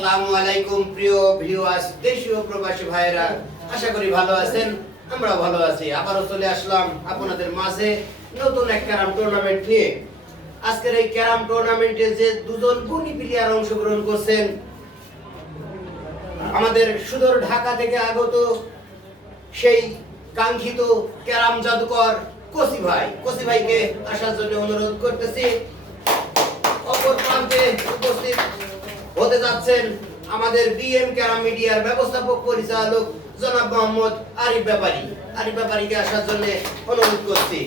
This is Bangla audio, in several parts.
আসসালামু আলাইকুম, প্রিয় ভিউয়ার্স দেশীয় প্রবাসী ভাইরা আশা করি ভালো আছেন আমরা ভালো আছি। আবারও চলে আসলাম আপনাদের মাঝে নতুন এক ক্যারাম টুর্নামেন্ট নিয়ে। আজকের এই ক্যারাম টুর্নামেন্টে যে দুজন গুণী প্লেয়ার অংশগ্রহণ করছেন, আমাদের সুদূর ঢাকা থেকে আগত সেই কাঙ্ক্ষিত ক্যারাম জাদুকর কসি ভাই। কসি ভাইকে আসার জন্য অনুরোধ করতেছি। অপর প্রান্তে উপস্থিত হতে যাচ্ছেন আমাদের বিএম ক্যারাম মিডিয়ার ব্যবস্থাপক পরিচালক জনাব মোহাম্মদ আরিফ ব্যাপারী। আরিফ ব্যাপারীকে আসার জন্য অনুরোধ করছি।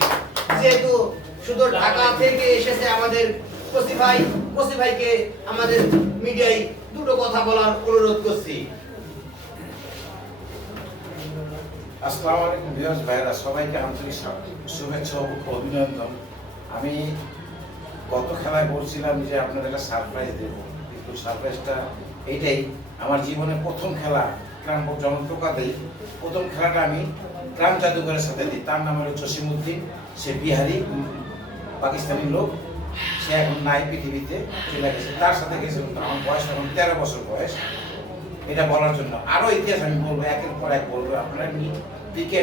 যেহেতু শুধু ঢাকা থেকে এসেছে আমাদের কসি ভাই ভাইকে আমাদের মিডিয়ায় দুটো কথা বলার অনুরোধ করছি। আসসালামু আলাইকুম ভিউয়ার্স ভাইরা সবাইকে আন্তরিক শুভেচ্ছা ও অভিনন্দন। আমি গত খেলায় বলছিলাম যে আপনাদের একটা সারপ্রাইজ দেব। কিন্তু সারপ্রাইজটা এইটাই আমার জীবনে প্রথম খেলা গ্রাম জনপ্রকাতে প্রথম খেলাটা আমি গ্রাম জাদুঘরের সাথে দিই। তার নাম হলো জসিমুদ্দিন সে বিহারি পাকিস্তানি লোক। সে এখন নাই পৃথিবীতে, চলে গেছে। তার সাথে গেছিলাম আমার বয়স এখন তেরো বছর বয়স। এটা বলার জন্য আরও ইতিহাস আমি বলব, একের পর এক বলব। আপনারা পিকে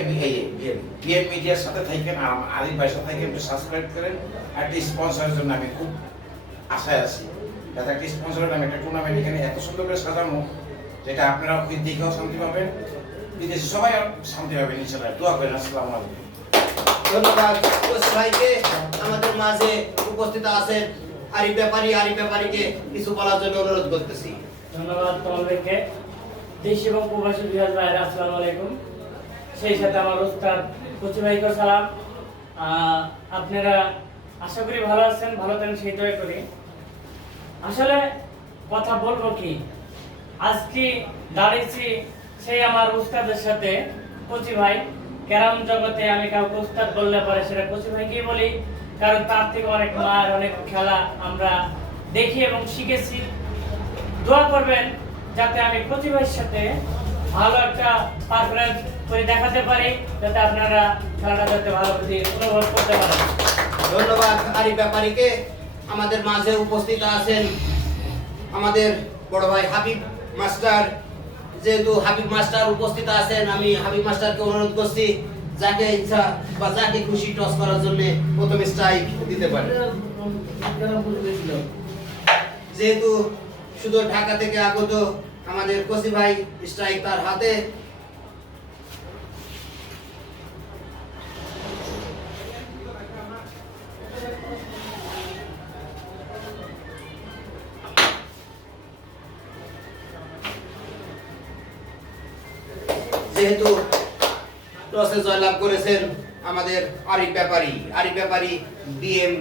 বিএম মিডিয়ার সাথে থাকেন, আর আমার আলিফ ভাইয়ের সাথে থাকেন সাবস্ক্রাইব করেন। একটি স্পন্সরের জন্য আমি খুব আশায় আছি। যাতে একটা স্পন্সরের আমি একটা টুর্নামেন্ট এখানে এত সুন্দর করে সাজানো যেটা আপনারা দেখেও শান্তি পাবেন বিদেশে সবাই শান্তি পাবেন ইনশাল্লাহ দোয়া করেন আসসালামু আলাইকুম। ধন্যবাদ। কসি ভাইকে আমাদের মাঝে উপস্থিত আছেন আরিফ ব্যাপারী। আরিফ ব্যাপারীকে কিছু বলার জন্য অনুরোধ করতেছি। ধন্যবাদ তোমাদেরকে। দেশ এবং প্রবাসী বিহার ভাইরা আসসালামু আলাইকুম। সেই সাথে আমার উস্তাদ কচি ভাইকে সালাম। আপনারা আশা করি ভালো আছেন ভালো থাকেন সেই দয়া করি। আসলে কথা বলব কি? আজকে দাঁড়িয়েছি সেই আমার উস্তাদের সাথে, কচি ভাই। ক্যারাম জগতে আমি কাউকে উস্তাদ বললে পরে সেটা কচি ভাইকেই বলি। কারণ তার থেকে অনেক মার, অনেক খেলা আমরা দেখি এবং শিখেছি। দোয়া করবেন যাতে আমি প্রতিভার সাথে ভালো একটা পারফরমেন্স করে দেখাতে পারি, যাতে আপনারা খেলাটা যাতে ভালো অনুভব করতে পারেন। ধন্যবাদ আরিফ ব্যাপারীকে। আমাদের মাঝে উপস্থিত আছেন আমাদের বড় ভাই হাবিব মাস্টার। যেহেতু হাবিব মাস্টার উপস্থিত আছেন, আমি হাবিব মাস্টারকে অনুরোধ করছি যাকে ইচ্ছা বা যাকে খুশি টস করার জন্য প্রথমে স্ট্রাইক দিতে পারে। যেহেতু শুধু ঢাকা থেকে আগত আমাদের কসি ভাই স্ট্রাইক তার হাতে যেহেতু টসে জয়লাভ করেছেন আমাদের আরিফ ব্যাপারী। আরিফ ব্যাপারী বিএম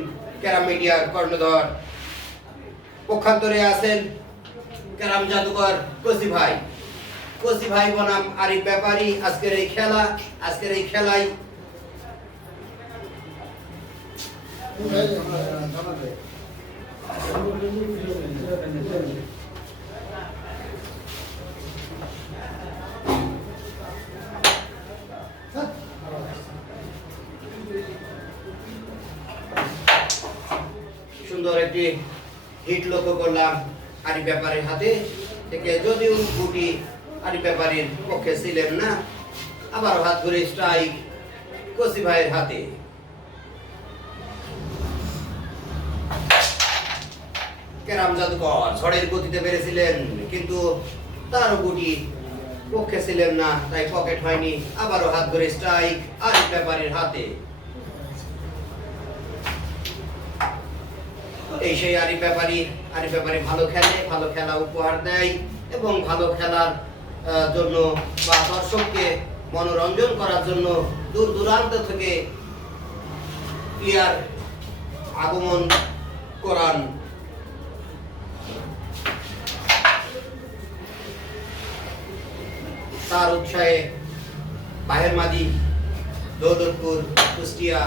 ক্যারাম মিডিয়ার কর্ণধর। পক্ষান্তরে আছেন ক্যারাম জাদুকর কসি ভাই। কসি ভাই বনাম আরিফ ব্যাপারী। আজকের এই খেলা, আজকের এই খেলায় সুন্দর একটি হিট লক্ষ্য করলাম আরিফ ব্যাপারীর হাতে থেকে যদিও গুটি আরিফ ব্যাপারীর পক্ষে ছিলেন না আবার হাত ধরে স্ট্রাইক কসি ভাইয়ের হাতে। কেরাম জাদুকর ঝড়ের গতিতে বেড়েছিলেন কিন্তু তারও গুটি পক্ষে ছিলেন না, তাই পকেট হয়নি, আবারও হাত ধরে স্ট্রাইক আরিফ ব্যাপারীর হাতে। এই সেই আরিফ ব্যাপারী আরিফ ব্যাপারী ভালো খেলে, ভালো খেলা উপহার দেয় এবং ভালো খেলার জন্য বা দর্শককে মনোরঞ্জন করার জন্য দূর দূরান্ত থেকে প্লেয়ার আগমন করান। তার উৎসাহে বাহের মাদি দৌলতপুর, কুষ্টিয়া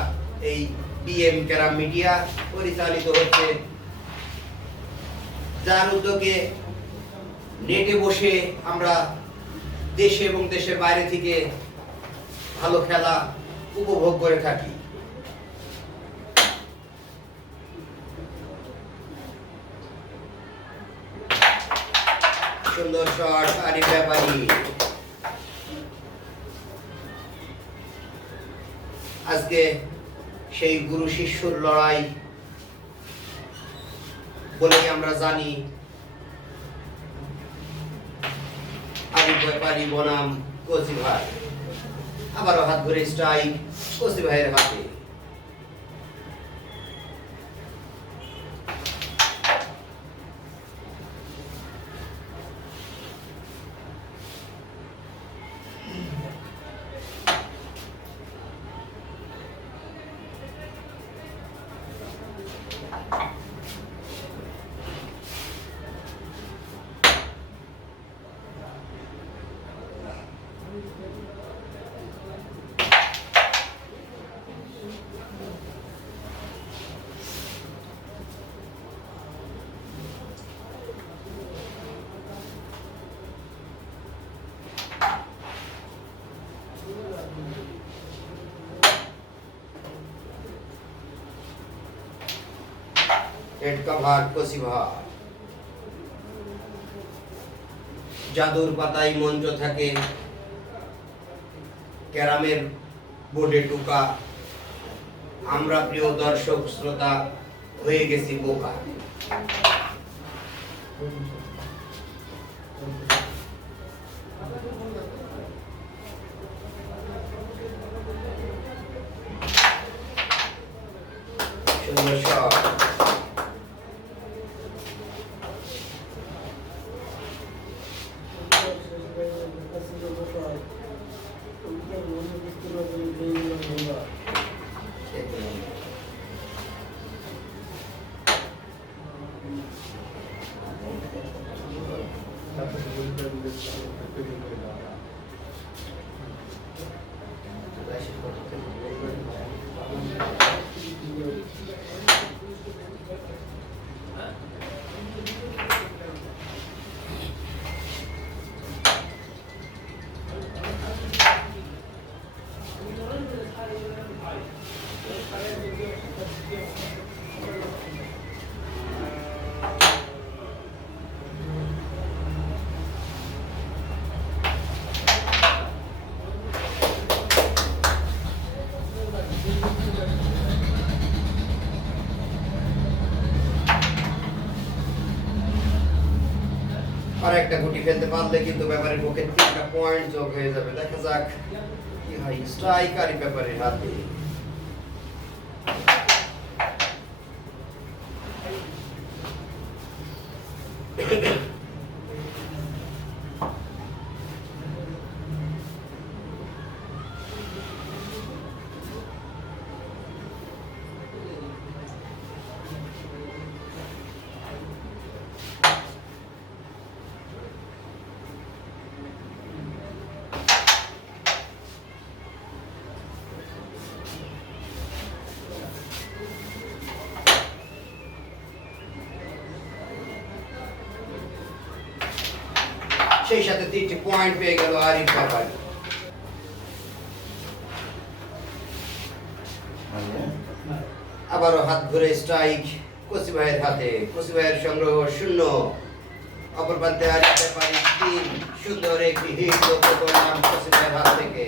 এই বিএম ক্যারাম মিডিয়া পরিচালিত হচ্ছে। যার উদ্যোগে নেটে বসে আমরা দেশে এবং দেশের বাইরে থেকে ভালো খেলা উপভোগ করে থাকি। সুন্দর শট, আরিফ ব্যাপারী। আজকে সেই গুরু শিষ্যর লড়াই বলে আমরা জানি। আমি ব্যাপারী বনাম কচি ভাই। আবারও হাত ধরে স্ট্রাইক কচি ভাইয়ের হাতে। হেড কভার কচি ভাই জাদুর পাতায় মঞ্চ থাকে, ক্যারামের বোর্ডে টুকা। আমরা প্রিয় দর্শক, শ্রোতা, হয়ে গেছি বোকা। সুন্দর শট আর একটা গুটি ফেলতে পারলে কিন্তু ব্যাপারের পক্ষে তিনটা পয়েন্ট যোগ হয়ে যাবে। দেখা যাক কি হয়। স্ট্রাইকারই ব্যাপারের হাতে সেই সাথে তিনটি পয়েন্ট পেয়ে গেল আরিফ ব্যাপারী আবারও হাত ধরে স্ট্রাইক কোসি ভাইয়ের হাতে। কোসি ভাইয়ের সংগ্রহ শূন্য। অপর প্রান্তে আরিফ ব্যাপারী তিন। সুন্দর একটি হিট লক্ষ্য করলাম কোসি ভাইয়ের হাত থেকে।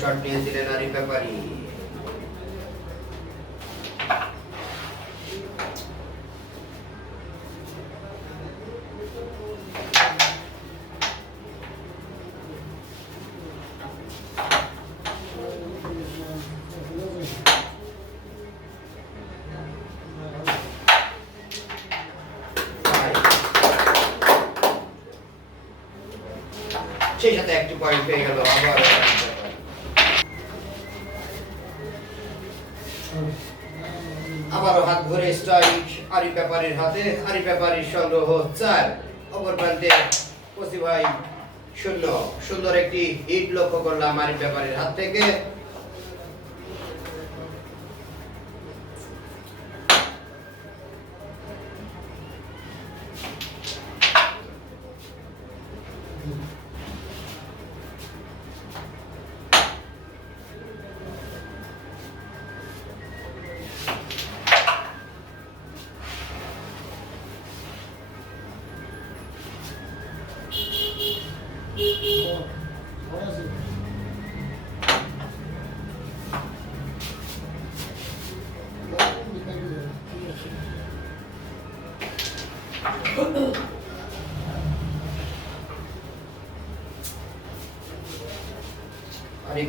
শট নিয়েছিলেন আরিফ ব্যাপারী সংগ্রহ চার। অপর প্রান্তে ভাই শূন্য। সুন্দর একটি হিট লক্ষ্য করলাম আরিফ ব্যাপারের হাত থেকে।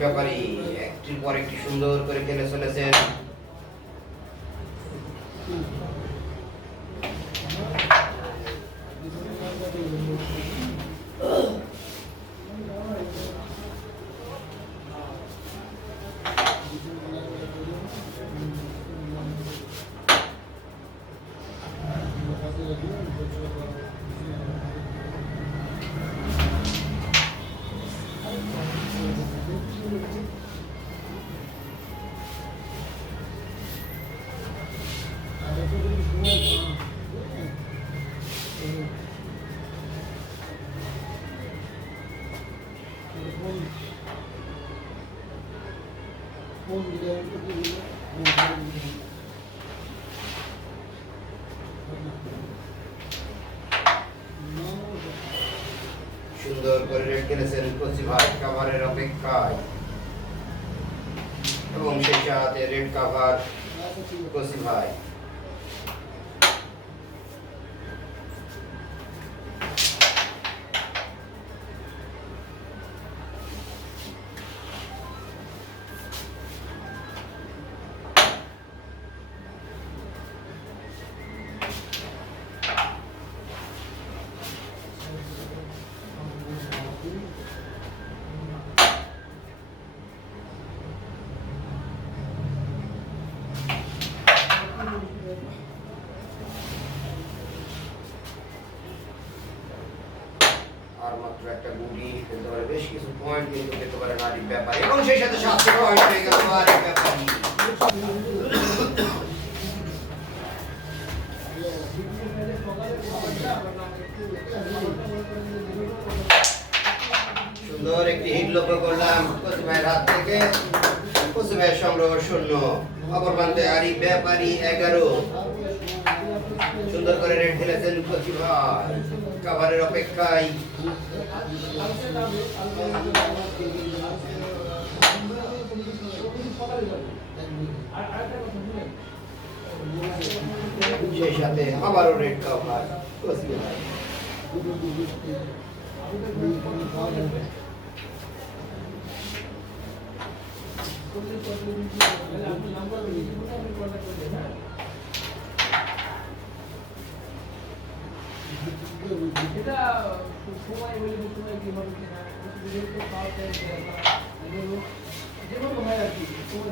ব্যাপারী একটির পর একটি সুন্দর করে খেলে চলেছেন। ভাই কাভারের অপেক্ষায়। এবং সেই সাথে রেড কাভার কোচি সুন্দর একটি হিট লক্ষ্য করলাম। কচি হাত থেকে কচি সংগ্রহ শূন্য। অপর প্রান্তে আরি ব্যাপারী এগারো। সুন্দর করে রেড খেলেছেন কচি কাভারের অপেক্ষায়। সেই সাথে আবারও রেড কাভার কচি ভাই এটা সময় বলে সময় কীভাবে কেনা যেভাবে হয় আর কি সময়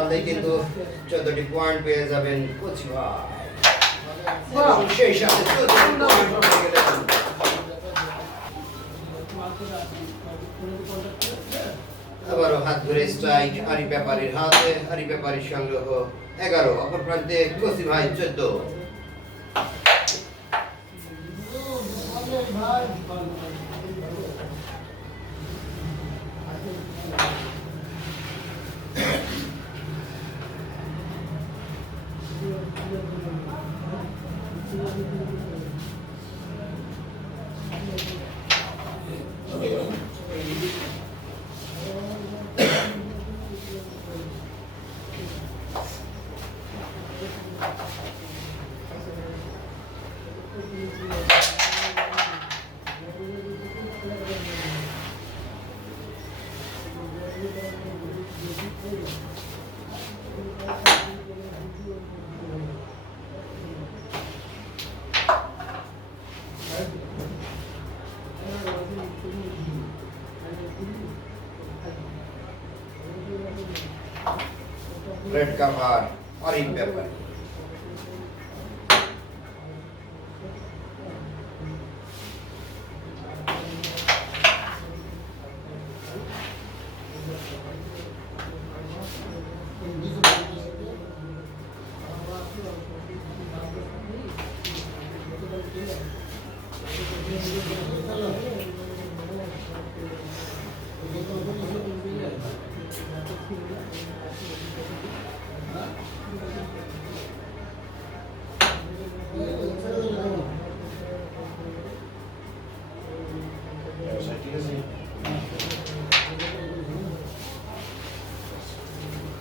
গুটি কিন্তু চোদ্দটি পয়েন্ট পেয়ে যাবেন কোচি ভাই সেই সাথে আবারও হাত ধরে স্ট্রাইক হারি ব্যাপারীর হাতে হারি ব্যাপারীর সংগ্রহ এগারো অপর প্রান্তে কোচি ভাই চোদ্দ। রেড কাভার হারি ব্যাপারী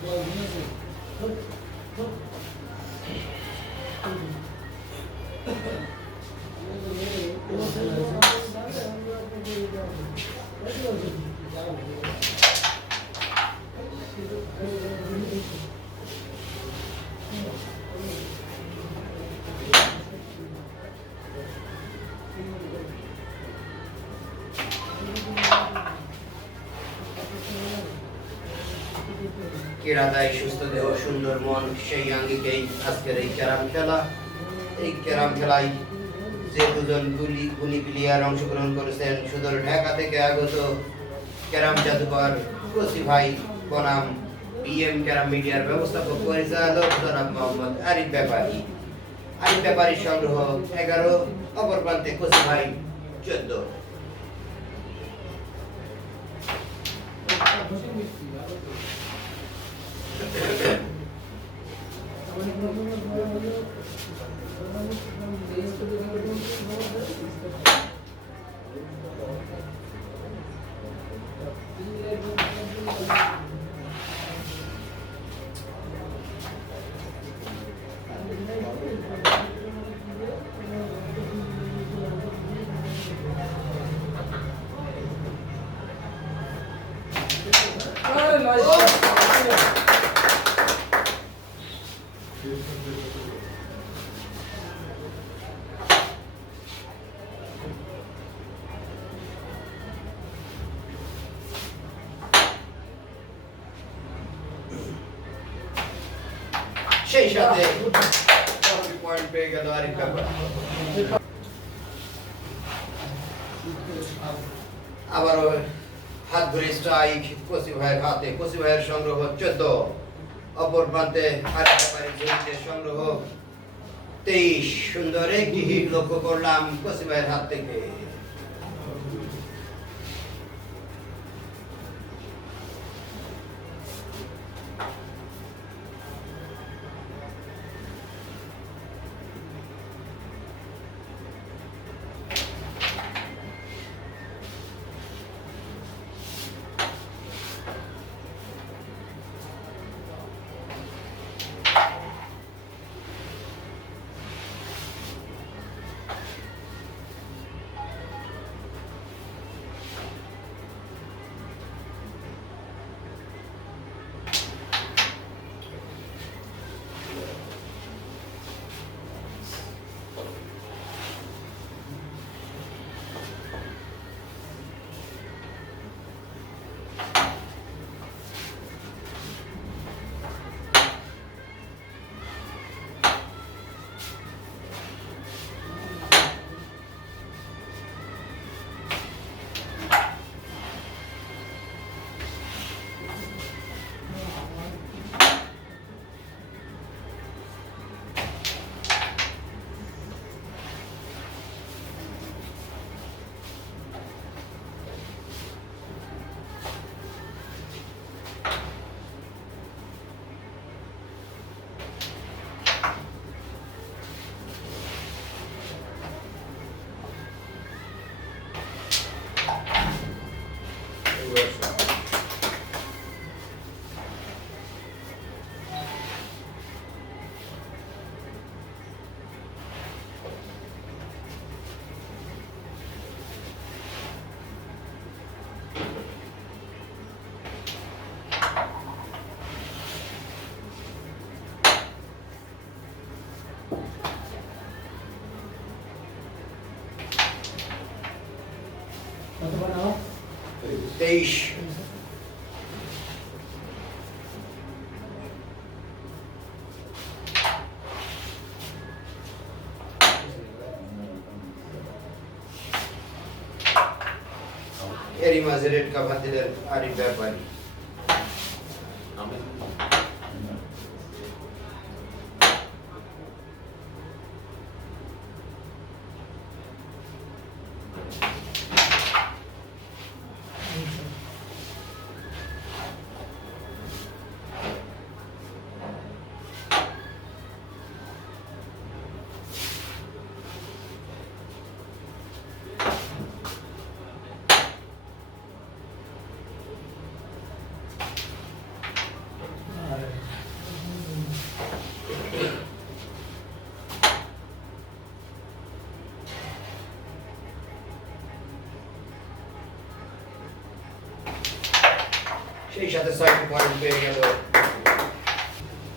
어, ক্রীড়াদায় সুস্থ দেহ, সুন্দর মন, সেই আঙ্গিকেই আজকের এই ক্যারাম খেলা। এই ক্যারাম খেলায় যে দুজন গুলি গুণী প্লেয়ার অংশগ্রহণ করেছেন সুদূর ঢাকা থেকে আগত ক্যারাম জাদুকর কোসি ভাই বনাম, বিএম ক্যারাম মিডিয়ার ব্যবস্থাপক পরিচালক জনাব মোহাম্মদ আরিফ ব্যাপারী। আরিফ ব্যাপারীর সংগ্রহ এগারো, অপর প্রান্তে কোসি ভাই চোদ্দ। আবারও হাত ধরে স্ট্রাইক কসি ভাইয়ের হাতে। ভাইয়ের সংগ্রহ চোদ্দ। অপর প্রান্তে সংগ্রহ তেইশ। সুন্দর হিট লক্ষ্য করলাম কসি ভাইয়ের হাত থেকে। তেইশ এরই মাঝে রেড কাপ দিলেন আরিফ ব্যাপারী সেই সাথে ছয়টি পয়েন্ট পেয়ে গেল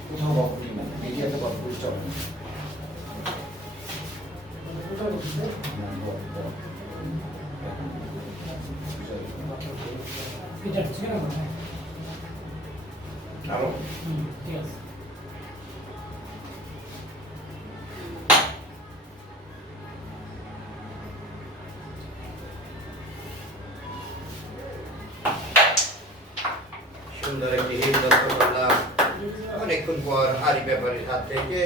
কোথাও গল্প না মিডিয়াতে গল্প চলে না সুন্দর একটি লক্ষ্য করলাম। অনেকক্ষণ পর হারি ব্যাপারীর হাত থেকে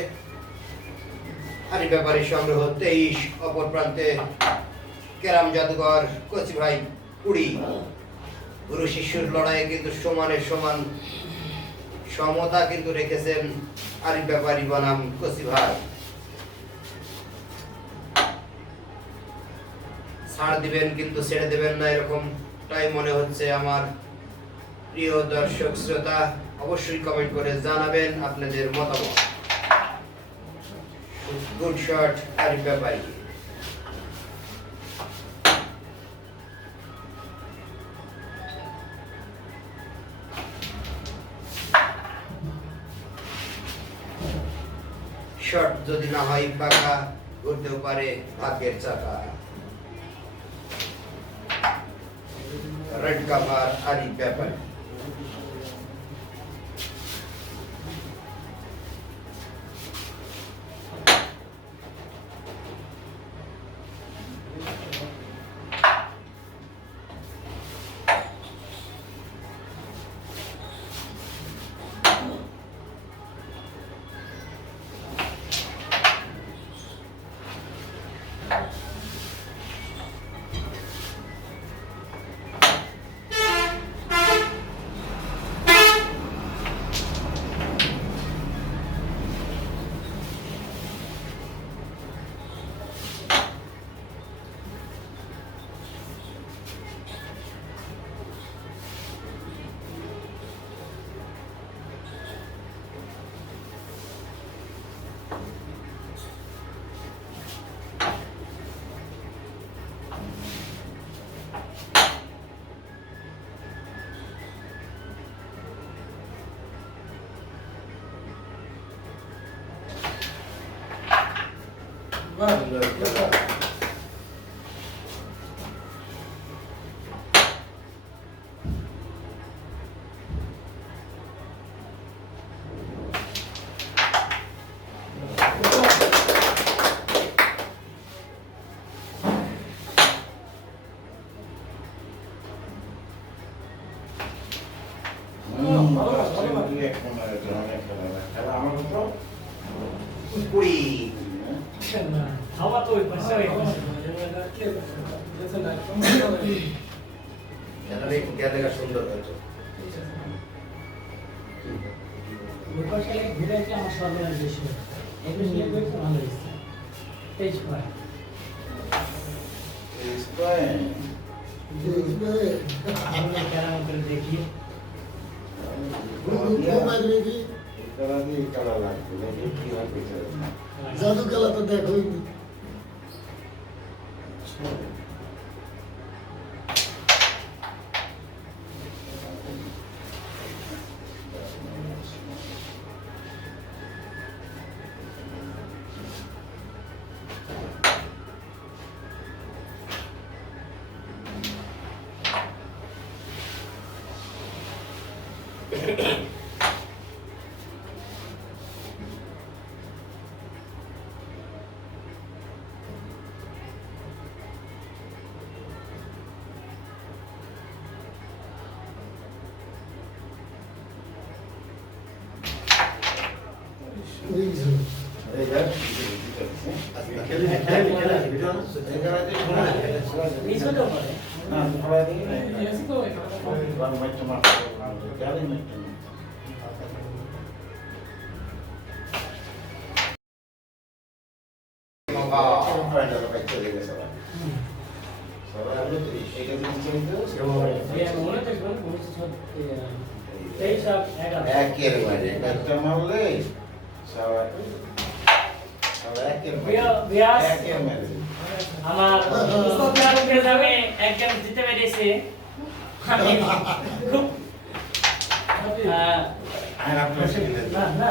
হারি ব্যাপারীর সংগ্রহ তেইশ অপর প্রান্তে কেরাম জাদুঘর, কচি ভাই কুড়ি গুরু শিষ্যুর লড়াইয়ে কিন্তু সমানের সমান সমতা কিন্তু রেখেছেন আরিফ ব্যাপারী বনাম কচি ভাই। ছাড় দিবেন কিন্তু ছেড়ে দেবেন না, এরকমটাই মনে হচ্ছে আমার প্রিয় দর্শক শ্রোতা, অবশ্যই কমেন্ট করে জানাবেন আপনাদের মতামত। Good shot, Arif Byapari. Shot যদি না হয় পাকা ঘুরতেও পারে ভাগ্যের চাকা। Red cover, Arif Byapari. সুন্দর হয়েছে। ঘুরে আসলে আমার সর্বনাশ বেশি বেশি নিয়ে বলছে ভালো হয়েছে। তেইশ পয়েন্ট আমরা কেরাম করে দেখি। জাদু খেলা তো দেখোই এগারো একেবারে একটা মারলে সবাই সবাই একেবারে বিয়া- বিয়াস একে মেরে আমার মুস্তফিয়াকে আমি একজন জিতে পেরেছি আমি খুব আর আপনার না না